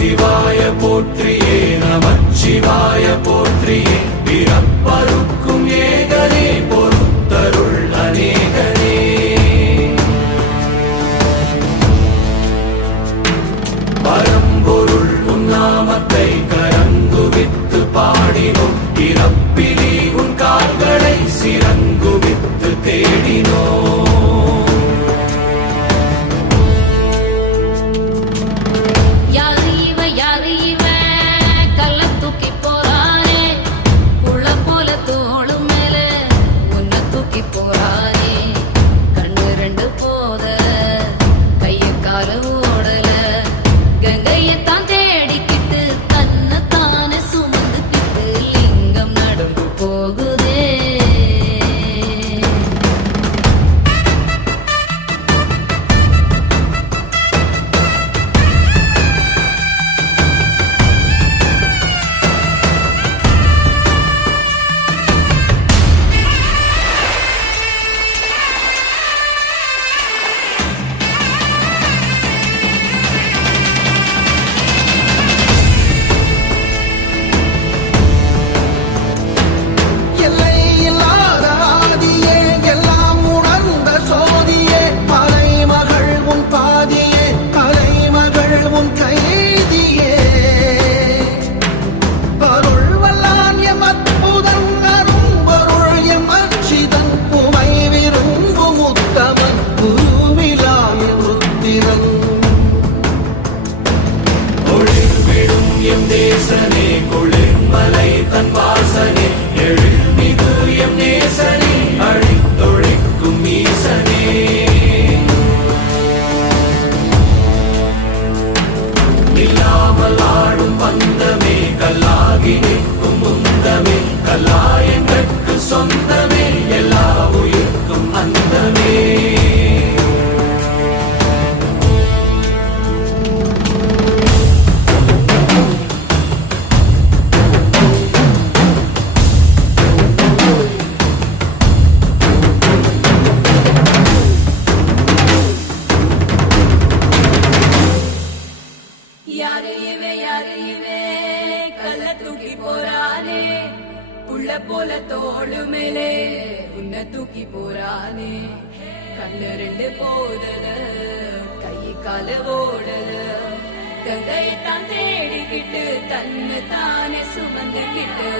சிவாய போற்றியே நமச்சிவாய போற்றியே பிறப்பருக்கும் ஏகனே பொறுத்தருள் அநேகனே பரம்பொருள் உன்னாமத்தை கரங்குவித்து பாடினோம் இறப்பிலி உன் கால்களை சிறங்குவித்து தேடினோம் சொந்தமே எல்லா உயிர்க்கும் அந்தமே யாரு இவே கல்ல தூக்கி போறானே உள்ள போல தோளு மேலே உன்னை தூக்கி போறானே கண்ணு ரெண்டு போதல கையை கால ஓடல கங்கையை தான் தேடிக்கிட்டு தன்னை தானே சுமந்துக்கிட்டு